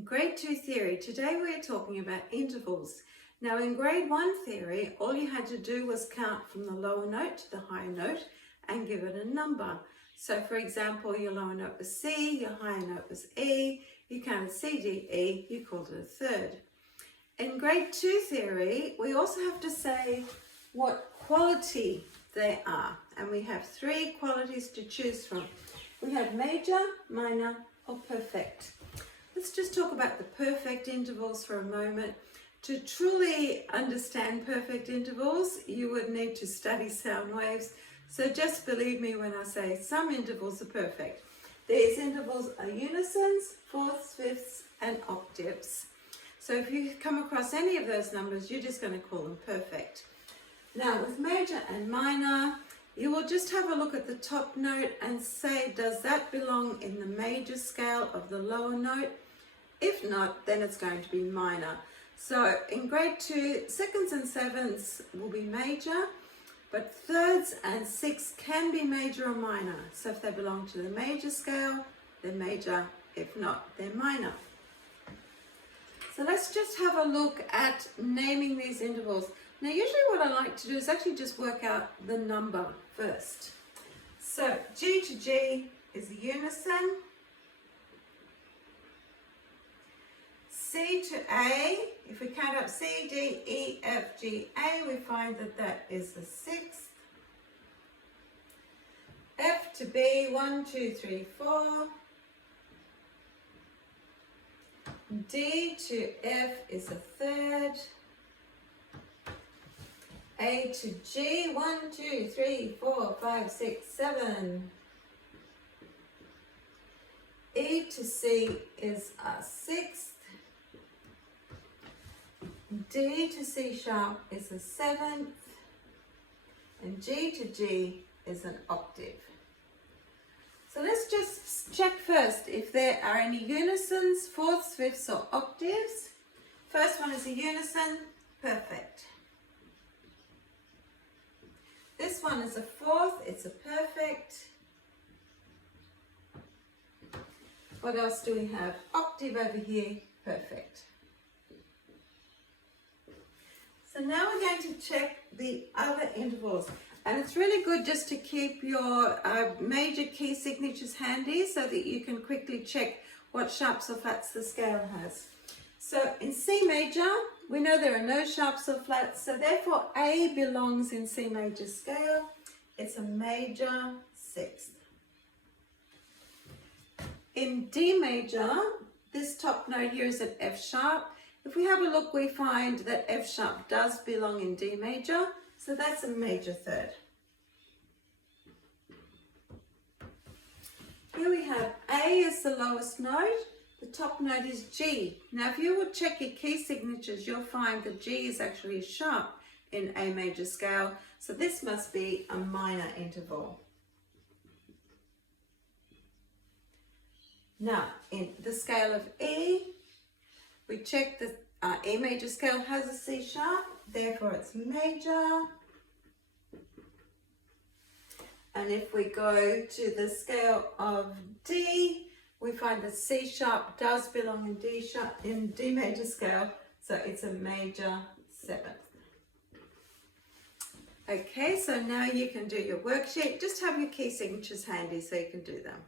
Grade 2 theory. Today we're talking about intervals. Now in grade 1 theory, all you had to do was count from the lower note to the higher note and give it a number. So for example, your lower note was C, your higher note was E, you counted C, D, E, you called it a third. In grade 2 theory, we also have to say what quality they are. And we have 3 qualities to choose from. We have major, minor, or perfect. Let's just talk about the perfect intervals for a moment. To truly understand perfect intervals, you would need to study sound waves. So just believe me when I say some intervals are perfect. These intervals are unisons, fourths, fifths, and octaves. So if you come across any of those numbers, you're just going to call them perfect. Now with major and minor, you will just have a look at the top note and say, does that belong in the major scale of the lower note? If not, then it's going to be minor. So in grade 2, seconds and sevenths will be major, but thirds and sixths can be major or minor. So if they belong to the major scale, they're major. If not, they're minor. So let's just have a look at naming these intervals. Now usually what I like to do is actually just work out the number first. So G to G is a unison. C to A, if we count up C, D, E, F, G, A, we find that that is the sixth. F to B, 1, 2, 3, 4. D to F is a third. A to G, 1, 2, 3, 4, 5, 6, 7. E to C is a sixth. D to C sharp is a seventh. And G to G is an octave. So let's just check first if there are any unisons, fourths, fifths, or octaves. First one is a unison, perfect. This one is a fourth, it's a perfect. What else do we have? Octave over here, perfect. So now we're going to check the other intervals. And it's really good just to keep your major key signatures handy so that you can quickly check what sharps or flats the scale has. So in C major, we know there are no sharps or flats, so therefore A belongs in C major scale. It's a major sixth. In D major, this top note here is an F sharp. If we have a look, we find that F sharp does belong in D major, so that's a major third. Here we have A is the lowest note, the top note is G. Now if you would check your key signatures, you'll find that G is actually a sharp in A major scale, so this must be a minor interval. Now in the scale of E, we check the E major scale has a C sharp, therefore it's major. And if we go to the scale of D, we find that C sharp does belong in D major scale, so it's a major seventh. Okay, so now you can do your worksheet. Just have your key signatures handy so you can do them.